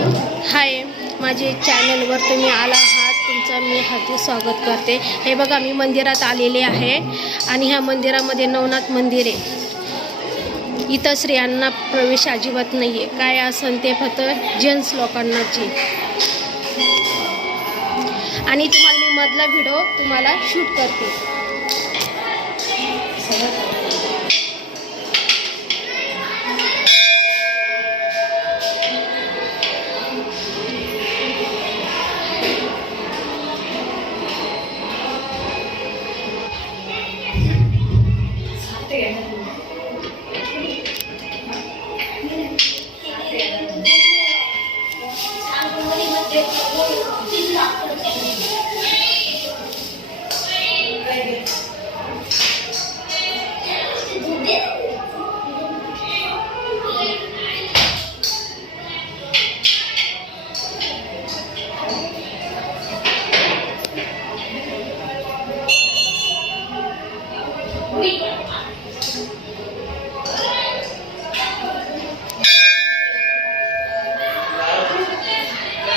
हाय माझे चॅनलवर तुम्ही आला आहात तुमचं मी हार्दिक स्वागत करते. हे बघा मी मंदिरात आलेले आहे आणि ह्या मंदिरामध्ये नवनाथ मंदिर आहे. इथं स्त्रियांना प्रवेश अजिबात नाही आहे काय असन ते फक्त जेंट्स लोकांनाची. आणि तुम्हाला मी मधला व्हिडिओ तुम्हाला शूट करते. get my word.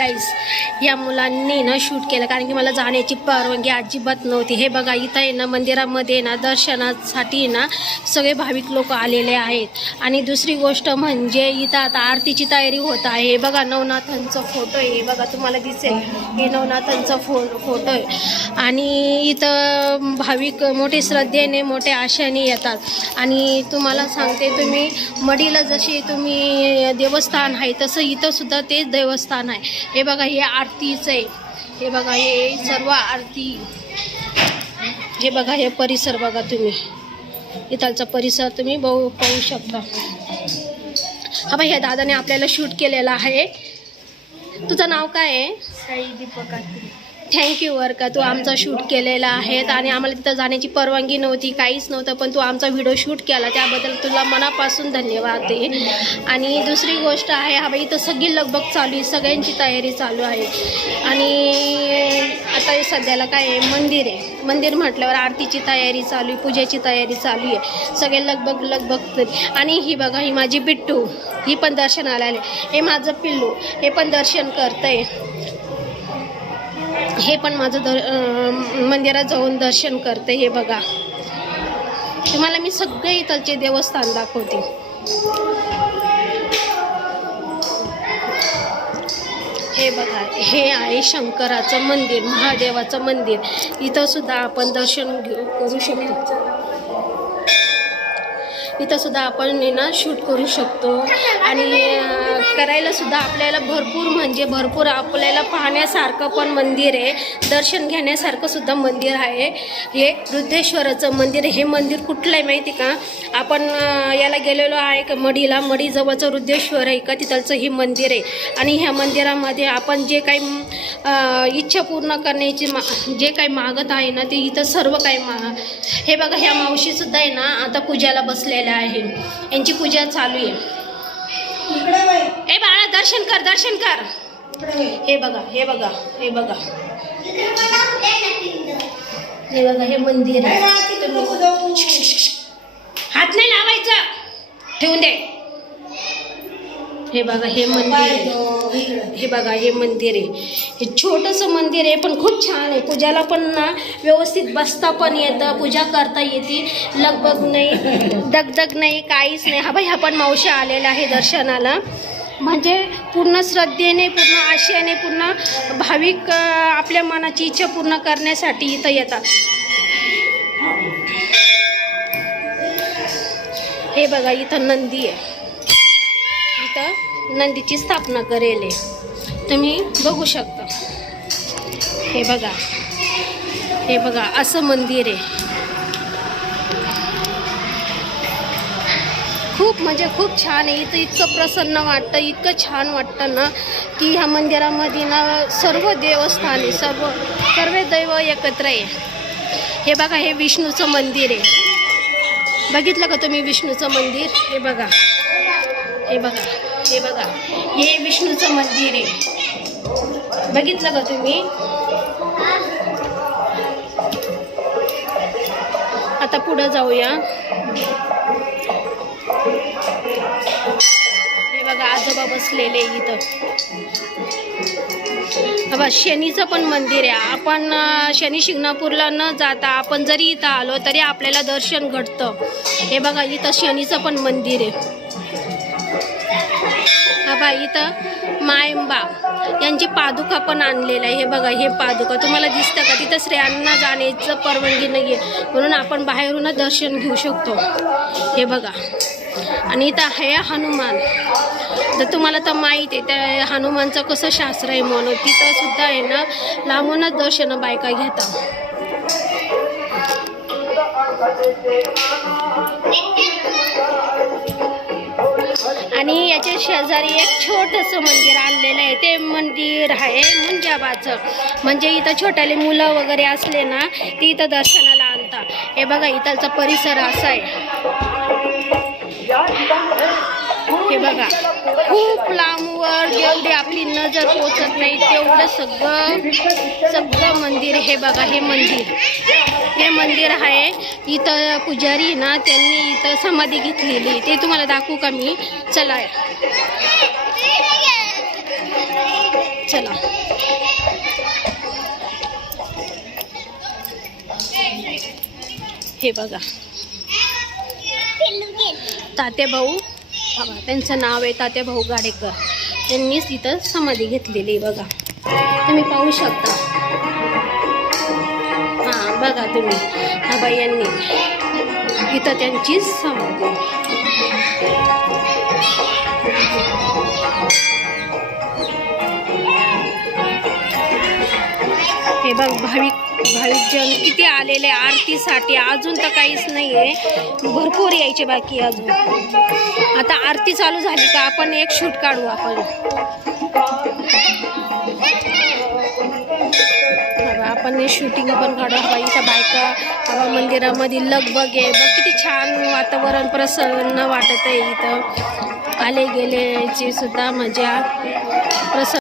Hi guys या मुलांनी ना शूट केलं. कारण की मला जाण्याची परवानगी अजिबात नव्हती. हे बघा इथं आहे ना मंदिरामध्ये ना दर्शनासाठी ना सगळे भाविक लोक आलेले आहेत. आणि दुसरी गोष्ट म्हणजे इथं आता आरतीची तयारी होत आहे. हे बघा नवनाथांचं फोटो आहे. हे बघा तुम्हाला दिसेल. हे नवनाथांचं फो फोटो आहे. आणि इथं भाविक मोठे श्रद्धेने मोठ्या आशेने येतात. आणि तुम्हाला सांगते तुम्ही मडीला जशी तुम्ही देवस्थान आहे तसं इथंसुद्धा तेच देवस्थान आहे. हे बघा हे आर आरतीच आहे. हे बघा हे सर्व आरती. हे बघा हे परिसर बघा तुम्ही. इथालचा परिसर तुम्ही बघू पाहू शकता. हा बाई ह्या दादाने आपल्याला शूट केलेला आहे. तुझं नाव काय आहे? साई दीपक थँक्यू वर का तू आमचा शूट केलेला आहे आणि आम्हाला तिथं जाण्याची परवानगी नव्हती काहीच नव्हतं पण तू आमचा व्हिडिओ शूट केला. त्याबद्दल तुला मनापासून धन्यवाद दे आणि दुसरी गोष्ट आहे हा बाई इथं सगळी लगबग चालू आहे सगळ्यांची तयारी चालू आहे. आणि आता हे सध्याला काय आहे मंदिर आहे. मंदिर म्हटल्यावर आरतीची तयारी चालू आहे पूजेची तयारी चालू आहे. सगळे लगबग लगबग आणि ही बघा ही माझी बिट्टू ही पण दर्शनाला आली. हे माझं पिल्लू हे पण दर्शन करतंय. हे पण माझं दर मंदिरात जाऊन दर्शन करते हे बघा. तुम्हाला मी सगळे इथलचे देवस्थान दाखवते. हे बघा हे आहे शंकराचं मंदिर महादेवाचं मंदिर. इथं सुद्धा आपण दर्शन घेऊ करू शकतो. इथं सुद्धा आपण ना शूट करू शकतो. आणि करायला सुद्धा आपल्याला भरपूर म्हणजे भरपूर आपल्याला पाहण्यासारखं पण मंदिर आहे. दर्शन घेण्यासारखं सुद्धा मंदिर आहे. हे वृद्धेश्वराचं मंदिर हे मंदिर कुठलं आहे माहिती का? आपण याला गेलेलो आहे का मडीला मडीजवळचं वृद्धेश्वर आहे का? तिथलचं हे मंदिर आहे. आणि ह्या मंदिरामध्ये आपण जे काही इच्छा पूर्ण करण्याची मा जे काही मागत आहे ना ते इथं सर्व काही मा हे बघा ह्या मावशीसुद्धा आहे ना आता पूजाला बसलेल्या आहे. यांची पूजा चालू आहे. ए बाळा दर्शन कर दर्शन कर. हे बघा हे बघा हे बघा. हे बघा हे मंदिर आहे. हात नाही लावायचा. ठेवून दे. हे बघा हे मंदिर आहे. हे बघा हे मंदिर आहे. हे छोटंसं मंदिर आहे पण खूप छान आहे. पूजाला पण ना व्यवस्थित बसता पण येतं पूजा करता येते. लगबग नाही दगदग नाही काहीच नाही. हा बाई हा पण मावशी आलेला आहे दर्शनाला. म्हणजे पूर्ण श्रद्धेने पूर्ण आशयाने पूर्ण भाविक आपल्या मनाची इच्छा पूर्ण करण्यासाठी इथं येतात. हे बघा इथं नंदी आहे. इथं नंदीची स्थापना करेल आहे तुम्ही बघू शकता. हे बघा. हे बघा असं मंदिर आहे. खूप म्हणजे खूप छान आहे. इथं इतकं प्रसन्न वाटतं इतकं छान वाटतं ना की ह्या मंदिरामध्ये ना सर्व देवस्थान आहे सर्व सर्व दैव एकत्र आहे. हे बघा हे विष्णूचं मंदिर आहे. बघितलं का तुम्ही विष्णूचं मंदिर? हे बघा. हे बघा हे बघा. हे विष्णूचं मंदिर आहे. बघितलं का तुम्ही? आता पुढं जाऊया. हे बघा आजोबा बसलेले इथं बाबा शनीचं पण मंदिर आहे. आपण शनी शिंगणापूरला न जाता आपण जरी इथं आलो तरी आपल्याला दर्शन घडतं. हे बघा इथं शनीचं पण मंदिर आहे. हा बा इथं मायंबा यांची पादुका पण आणलेलं आहे. हे बघा हे पादुका तुम्हाला दिसतं का? तिथं स्त्रियांना जाण्याचं परवानगी नाही आहे म्हणून आपण बाहेरूनच दर्शन घेऊ शकतो. हे बघा. आणि इथं आहे हनुमान. तर तुम्हाला तर माहीत आहे त्या हनुमानचं कसं शास्त्र आहे म्हणून. तिथं सुद्धा आहे ना लांबूनच दर्शन बायका घेतात. आणि याच्या शेजारी एक छोटंसं मंदिर आणलेलं आहे. ते मंदिर आहे मुंजाबाचं म्हणजे इथं छोट्याले मुलं वगैरे असले ना ती इथं दर्शनाला आणतात. हे बघा इथलचा परिसर असा आहे. हे बघा खूप लांबवर जेवढी आपली नजर पोचत नाही तेवढं सगळं सगळं मंदिर हे बघा हे मंदिर. हे मंदिर आहे इथं पुजारी ना त्यांनी इथं समाधी घेतलेली. ते तुम्हाला दाखवू का मी? चला. चला. हे बघा. तात्या भाऊ बघा त्यांचं नाव आहे तात्या भाऊ गाडेकर. त्यांनीच तिथं समाधी घेतलेली आहे बघा. तुम्ही पाहू शकता. हां बघा तुम्ही. हा बाई यांनी. इथं त्यांचीच समाधी हे बघ भाविक भाविकजन किती आलेले आरतीसाठी अजून तर काहीच नाही आहे भरपूर यायचे बाकी अजून. आता आरती चालू झाली का आपण एक शूट काढू आपण. आपण शूटिंग पण काढू हवा इथं बायका हवा मंदिरामध्ये लगबग आहे. बघ किती छान वातावरण प्रसन्न वाटत आहे इथं. आले गेल्याची सुद्धा मजा. प्रसन्न